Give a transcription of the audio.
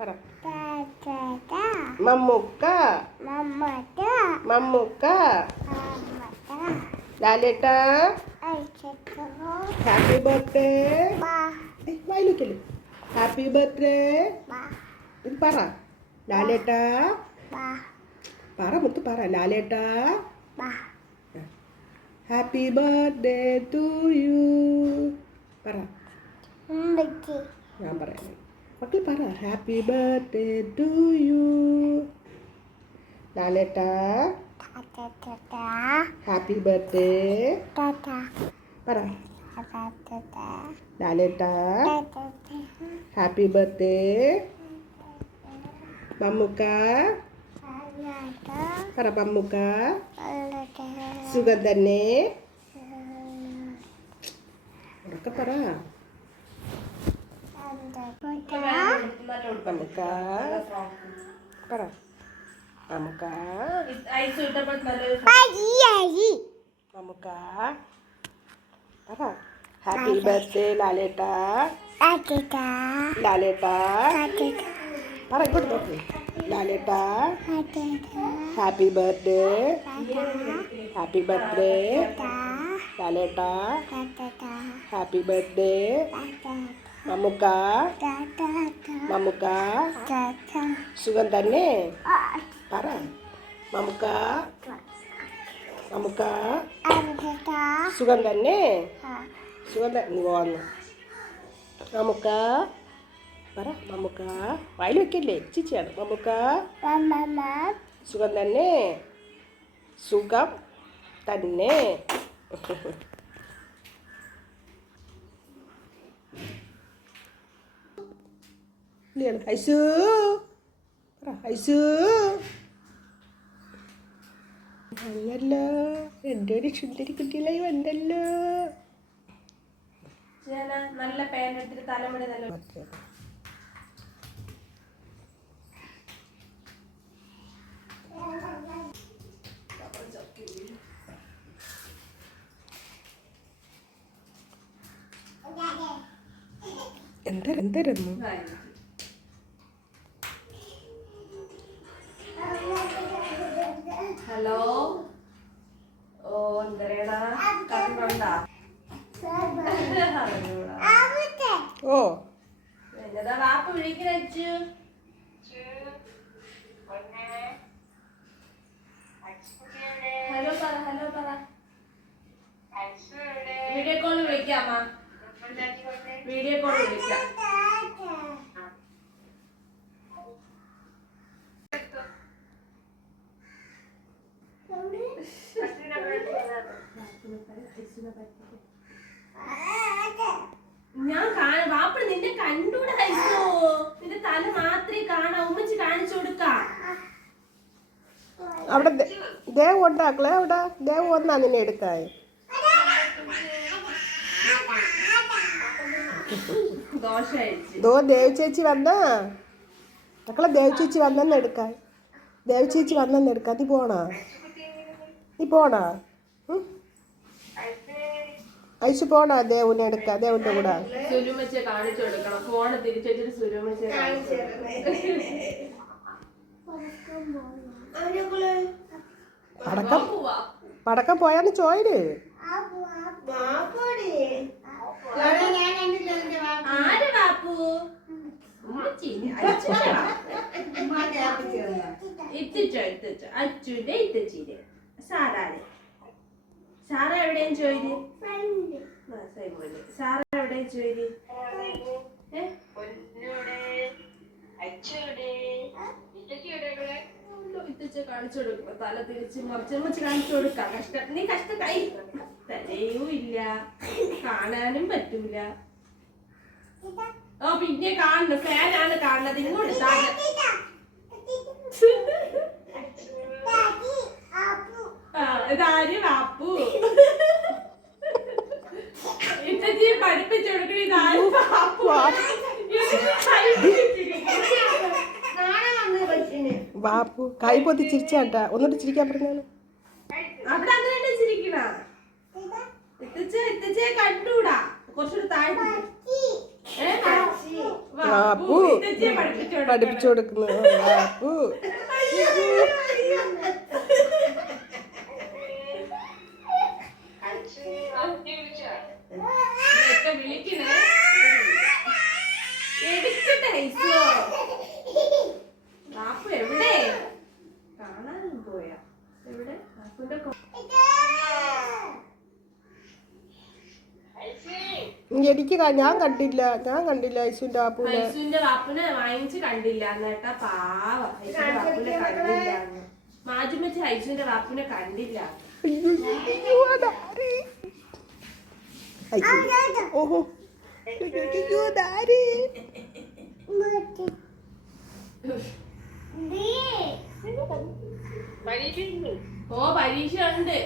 പറ. മമ്മൂക്ക. മമ്മൂക്ക. ലാലേട്ടാ happy birthday. വായിലിക്കല്ലേ. ഹാപ്പി ബർത്ത്ഡേ ഇത് പറ. ലാലേട്ടാ പറ മുത്ത് പറ. ലാലേട്ടാ ഹാപ്പി ബർത്ത്ഡേ ടു യു പറ. ഞാൻ പറയാം. മക്കൾ പറ. Happy birthday to you. ലാലേട്ടാ ഹാപ്പി ബർത്ത്ഡേ പറ. ലാലേട്ടാ ഹാപ്പി ബർത്ത്ഡേ. മമ്മൂക്ക പറ. മമ്മൂക്ക സുഖം തന്നെ. ഉറക്കെ പറ. മമ്മൂക്ക പറ. മമ്മൂക്ക മമ്മൂക്ക പറ. Happy birthday ലാലേട്ടാ. ലാലേട്ടാ പറ. ഇങ്ങോട്ട് നോക്ക്. ലാലേട്ടാ ഹാപ്പി ബർത്ത്ഡേ. ഹാപ്പി ബർത്ത്ഡേ ലാലേട്ടാ. Happy birthday. മമ്മൂക്ക മമ്മൂക്ക സുഖം തന്നെ പറ. മമ്മൂക്ക മമ്മൂക്ക സുഖം തന്നെ. സുഖം തന്നെ പോന്നു. മമ്മൂക്ക പറ. മമ്മൂക്ക വായിൽ വെക്കല്ലേ. ചിച്ചിയാണ്. മമ്മൂക്ക സുഖം തന്നെ. സുഖം തന്നെ. ഐസു പറ. ഐസു വന്നല്ലോ. എൻ്റെ ഒരു സുന്ദരി കുട്ടികളായി വന്നല്ലോ. നല്ല പേൻ എടുത്തിട്ട് തലമുടി നല്ല എന്തരന്നു. ഹലോ. ഓ എന്തരേടാ കണ്ടുണ്ടാ. ഓ എന്നതാ വാപ്പ വിളിക്കുന്ന അച്ചു. ഹലോ പറ. ഹലോ പറ. വീഡിയോ കോൾ വിളിക്കാമ. വീഡിയോ കോൾ വിളിക്കാം. ഞാൻ വാപ്പ നിന്നെ കണ്ടൂടെ. ഹൈസോ നിന്റെ തല മാത്രമേ കാണാ. ഉമ്മച്ചി കാണിച്ചു കൊടുക്കാം. അവിടെ ദേവ് ഉണ്ടാക്കളെ. അവിടെ ദേവ് വന്നാ നിന്നെ എടുക്കായി. ദോ ദേവ് ചേച്ചി വന്നാ മക്കളെ. ദേവ് ചേച്ചി വന്നെന്ന് എടുക്കാൻ. ദേവ് ചേച്ചി വന്നെന്ന് എടുക്കാൻ. നീ പോണാ. നീ പോണാ. ഐശു പോണാ ദേവുനെ എടുക്കാം. ദേവിന്റെ കൂടെ സുരുമച്ചെ കാണിച്ചു കൊടുക്കണം. ഫോണ് തിരിച്ചിട്ട് സുരുമച്ചെ പടക്കം പോയാന്ന് ചോയില്. ആര് ബാപ്പു. അച്ചുന്റെ ഇത്തച്ചിന്റെ സാറാണ്. സാറ എവിടെയും ചോദിച്ചു. സാറ എവിടെയും ചോദിച്ചു. ഇത്തച്ച കാണിച്ചു കൊടുക്കണം. തല തിരിച്ച് മറിച്ച് കാണിച്ചു കൊടുക്കാം. നീ കഷ്ടമായി. തലയും ഇല്ല, കാണാനും പറ്റൂല. ഓ പിന്നെ കാണുന്നു. ഫാനാണ് കാണുന്നത്. ഇങ്ങോട്ട് ഇതാര് വാപ്പു. ഇത്തച്ചി പഠിപ്പിച്ചു കൊടുക്കണ. ഇതാര് വാപ്പു. വാപ്പു കൈ പൊത്തി ചിരിച്ചാട്ടാ. ഒന്നിട്ട് ചിരിക്കാൻ പറഞ്ഞാണ്. അവിടെ അങ്ങനെ ചിരിക്കണ. ഇത്തച്ചെ കണ്ടൂടാ. കുറച്ചുകൂടി താഴ്ത്തി വാപ്പു പഠിപ്പിച്ചു കൊടുക്കുന്നു. വാപ്പു വിളിക്കണേ എടുക്കട്ടെ ഐസോ. വാപ്പു എവിടെ കാണാനും പോയാ? എവിടെ വാപ്പുന്റെ എനിക്ക് ഞാൻ കണ്ടില്ല ഐസുവിന്റെ വാപ്പുനെ. ഐസുവിന്റെ വാപ്പുനെ വാങ്ങിച്ച് കണ്ടില്ല എന്നേട്ടാ. പാവം ഐസുവിന്റെ വാപ്പുനെ കണ്ടില്ല. മാജുമ്മച്ചി ഐസുവിന്റെ വാപ്പുനെ കണ്ടില്ല. ഓഹോ ഓ പരീക്ഷ ഉണ്ട്.